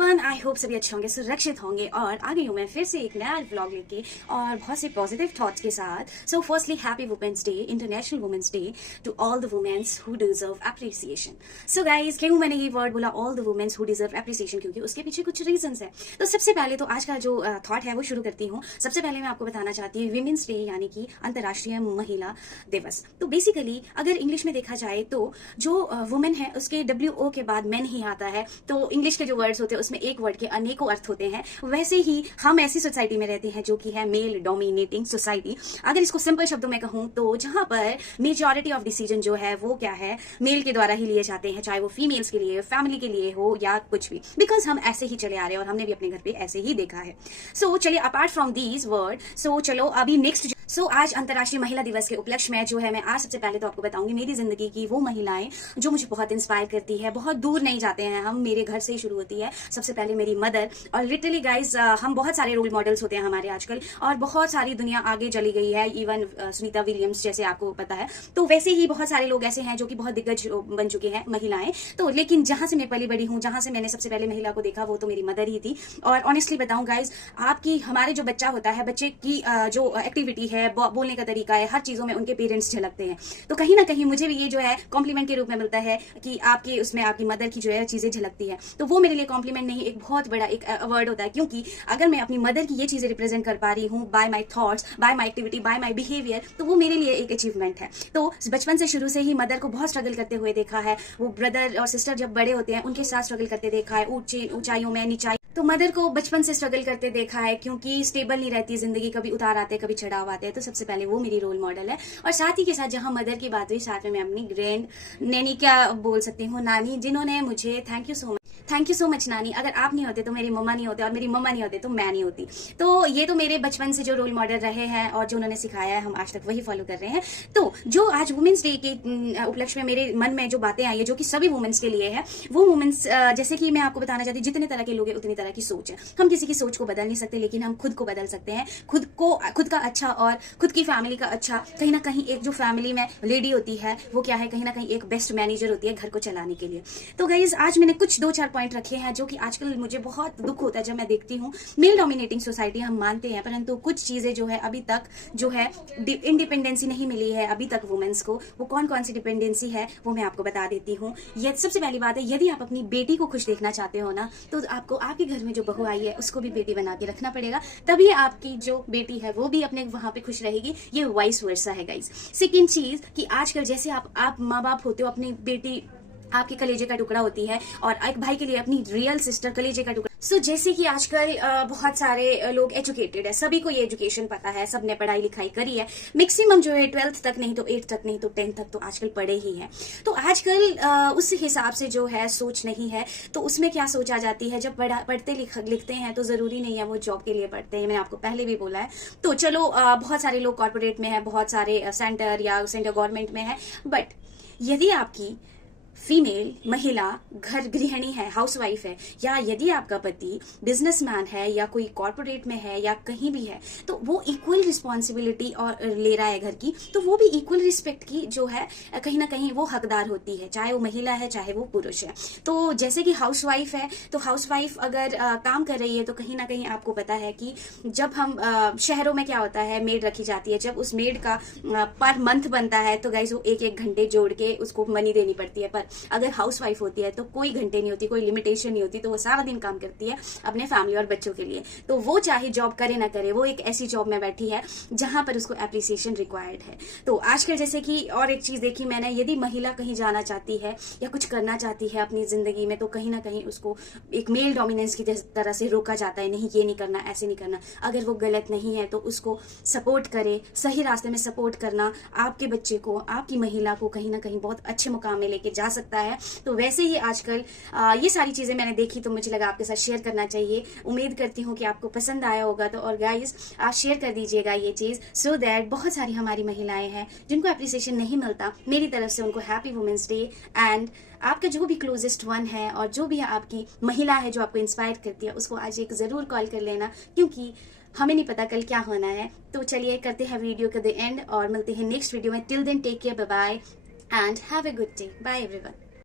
Everyone, I hope सभी अच्छे होंगे, सुरक्षित होंगे। और आ गई हूँ मैं फिर से एक नया व्लॉग लेके और बहुत से पॉजिटिव थॉट्स के साथ। So firstly happy women's day, international women's day to all the women's who deserve appreciation. So guys, क्यों मैंने ये वर्ड बोला all the women's who deserve appreciation, क्योंकि उसके पीछे कुछ रीजंस है। तो सबसे पहले तो आज का जो थॉट है वो शुरू करती हूँ। सबसे पहले मैं आपको बताना चाहती हूँ विमेंस डे यानी कि अंतर्राष्ट्रीय महिला दिवस। तो बेसिकली अगर इंग्लिश में देखा जाए तो जो वुमेन है उसके WO के बाद मेन ही आता है। तो इंग्लिश के जो वर्ड्स होते हैं उसमें एक वर्ड के अनेकों अर्थ होते हैं। वैसे ही हम ऐसी सोसाइटी में रहते हैं जो कि है मेल डोमिनेटिंग सोसाइटी। अगर इसको सिंपल शब्दों में कहूं तो जहां पर मेजॉरिटी ऑफ डिसीजन जो है वो क्या है, मेल के द्वारा ही लिए जाते हैं, चाहे वो फीमेल्स के लिए, फैमिली के लिए हो या कुछ भी, बिकॉज हम ऐसे ही चले आ रहे हैं और हमने भी अपने घर पे ऐसे ही देखा है। सो चलिए, अपार्ट फ्रॉम दीज वर्ड, सो चलो अभी नेक्स्ट। सो आज अंतर्राष्ट्रीय महिला दिवस के उपलक्ष्य में जो है मैं आज सबसे पहले तो आपको बताऊंगी मेरी जिंदगी की वो महिलाएं जो मुझे बहुत इंस्पायर करती है। बहुत दूर नहीं जाते हैं हम, मेरे घर से ही शुरू होती है। सबसे पहले मेरी मदर। और लिटरली गाइज, हम बहुत सारे रोल मॉडल्स होते हैं हमारे आजकल, और बहुत सारी दुनिया आगे चली गई है। इवन सुनीता विलियम्स जैसे आपको पता है, तो वैसे ही बहुत सारे लोग ऐसे हैं जो कि बहुत दिग्गज बन चुके हैं महिलाएं। तो लेकिन जहां से मैं पली बड़ी हूँ, जहां से मैंने सबसे पहले महिला को देखा वो तो मेरी मदर ही थी। और ऑनेस्टली बताऊं गाइज, आपकी हमारे जो बच्चा होता है, बच्चे की जो एक्टिविटी है, बोलने का तरीका है, हर चीजों में उनके पेरेंट्स झलकते हैं। तो कहीं ना कहीं मुझे भी ये जो है कॉम्प्लीमेंट के रूप में मिलता है कि आपके उसमें आपकी मदर की जो है चीजें झलकती है। तो वो मेरे लिए कॉम्प्लीमेंट नहीं, एक बहुत बड़ा एक अवार्ड होता है, क्योंकि अगर मैं अपनी मदर की ये चीजें रिप्रेजेंट कर पा रही हूँ bye my thoughts, bye my activity, bye my behaviour, तो वो मेरे लिए एक अचीवमेंट है। तो बचपन से शुरू से ही मदर को बहुत स्ट्रगल करते हुए देखा है। वो ब्रदर और सिस्टर जब बड़े होते हैं उनके साथ स्ट्रगल करते देखा है, ऊंचाइयों में, नीचाई। तो मदर को बचपन से स्ट्रगल करते देखा है, क्योंकि स्टेबल नहीं रहती जिंदगी, कभी उतार आते हैं, कभी चढ़ाव आते हैं। तो सबसे पहले वो मेरी रोल मॉडल है। और साथ ही के साथ जहां मदर की बात हुई, साथ में मैं अपनी ग्रैंड नैनी, क्या बोल सकती हूँ, नानी, जिन्होंने मुझे थैंक यू सो मच नानी। अगर आप नहीं होते तो मेरी मम्मा नहीं होते, और मेरी मम्मा नहीं होते तो मैं नहीं होती। तो ये तो मेरे बचपन से जो रोल मॉडल रहे हैं और जो उन्होंने सिखाया है, हम आज तक वही फॉलो कर रहे हैं। तो जो आज वुमेन्स डे के उपलक्ष्य में मेरे मन में जो बातें आई है, जो कि सभी वुमेन्स के लिए है, वो वुमेन्स जैसे कि मैं आपको बताना चाहती हूँ, जितने तरह के लोग हैं उतनी तरह की सोच है। हम किसी की सोच को बदल नहीं सकते, लेकिन हम खुद को बदल सकते हैं। खुद का अच्छा और खुद की फैमिली का अच्छा। कहीं ना कहीं एक जो फैमिली में लेडी होती है वो क्या है, कहीं ना कहीं एक बेस्ट मैनेजर होती है घर को चलाने के लिए। तो गाइज, आज मैंने कुछ 2-4 पॉइंट रखे हैं जो कि आजकल मुझे बहुत दुख होता है जब मैं देखती हूँ। मेल डोमिनेटिंग सोसाइटी हम मानते हैं, परंतु कुछ चीजें जो है अभी तक जो है इंडिपेंडेंसी नहीं मिली है अभी तक वुमेन्स को। वो कौन कौन सी डिपेंडेंसी है वो मैं आपको बता देती हूँ। ये सबसे पहली बात है, यदि आप अपनी बेटी को खुश देखना चाहते हो ना, तो आपको आपके घर में जो बहू आई है उसको भी बेटी बना के रखना पड़ेगा, तभी आपकी जो बेटी है वो भी अपने वहां पे खुश रहेगी। ये वाइस वर्सा है गाइज। सेकेंड चीज कि आजकल जैसे आप माँ बाप होते हो, अपनी बेटी आपके कलेजे का टुकड़ा होती है, और एक भाई के लिए अपनी रियल सिस्टर कलेजे का टुकड़ा। सो जैसे कि आजकल बहुत सारे लोग एजुकेटेड है, सभी को ये एजुकेशन पता है, सबने पढ़ाई लिखाई करी है। मैक्सिमम जो है 12th तक नहीं तो 8th तक नहीं तो 10th तक तो आजकल पढ़े ही है। तो आजकल उस हिसाब से जो है सोच नहीं है। तो उसमें क्या सोच आ जाती है, जब पढ़ते लिखते हैं तो जरूरी नहीं है वो जॉब के लिए पढ़ते हैं। मैंने आपको पहले भी बोला है। तो चलो, बहुत सारे लोग कॉर्पोरेट में है, बहुत सारे सेंटर गवर्नमेंट में है, बट यदि आपकी फीमेल महिला घर गृहिणी है, हाउसवाइफ है, या यदि आपका पति बिजनेसमैन है या कोई कॉर्पोरेट में है या कहीं भी है, तो वो इक्वल रिस्पॉन्सिबिलिटी और ले रहा है घर की, तो वो भी इक्वल रिस्पेक्ट की जो है कहीं ना कहीं वो हकदार होती है, चाहे वो महिला है चाहे वो पुरुष है। तो जैसे कि हाउसवाइफ है, तो हाउसवाइफ अगर काम कर रही है तो कहीं ना कहीं आपको पता है कि जब हम शहरों में क्या होता है, मेड रखी जाती है, जब उस मेड का पर मंथ बनता है तो गाइस वो 1-1 घंटे जोड़ के उसको मनी देनी पड़ती है। पर अगर हाउसवाइफ होती है तो कोई घंटे नहीं होती, कोई लिमिटेशन नहीं होती, तो वो सारा दिन काम करती है अपने फैमिली और बच्चों के लिए। तो वो चाहे जॉब करे ना करे, वो एक ऐसी जॉब में बैठी है जहां पर उसको एप्रिसिएशन रिक्वायर्ड है। तो आजकल जैसे कि और एक चीज देखी मैंने, यदि महिला कहीं जाना चाहती है या कुछ करना चाहती है अपनी जिंदगी में, तो कहीं ना कहीं उसको एक मेल डोमिनेंस की तरह से रोका जाता है, नहीं ये नहीं करना, ऐसे नहीं करना। अगर वो गलत नहीं है तो उसको सपोर्ट करे, सही रास्ते में सपोर्ट करना आपके बच्चे को, आपकी महिला को कहीं ना कहीं बहुत अच्छे मुकाम में लेके जा सकता है। तो वैसे ही आजकल ये सारी चीजें मैंने देखी तो मुझे लगा आपके साथ शेयर करना चाहिए। उम्मीद करती हूँ कि आपको पसंद आया होगा। तो और गाइस, आप शेयर कर दीजिएगा ये चीज, सो दैट बहुत सारी हमारी महिलाएं हैं जिनको एप्रिसिएशन नहीं मिलता, मेरी तरफ से उनको हैप्पी वुमेन्स डे। एंड आपका जो भी क्लोजेस्ट वन है और जो भी आपकी महिला है जो आपको इंस्पायर करती है, उसको आज एक जरूर कॉल कर लेना, क्योंकि हमें नहीं पता कल क्या होना है। तो चलिए करते हैं वीडियो का द एंड और मिलते हैं नेक्स्ट वीडियो में। Till then take care, bye bye and have a good day. Bye everyone.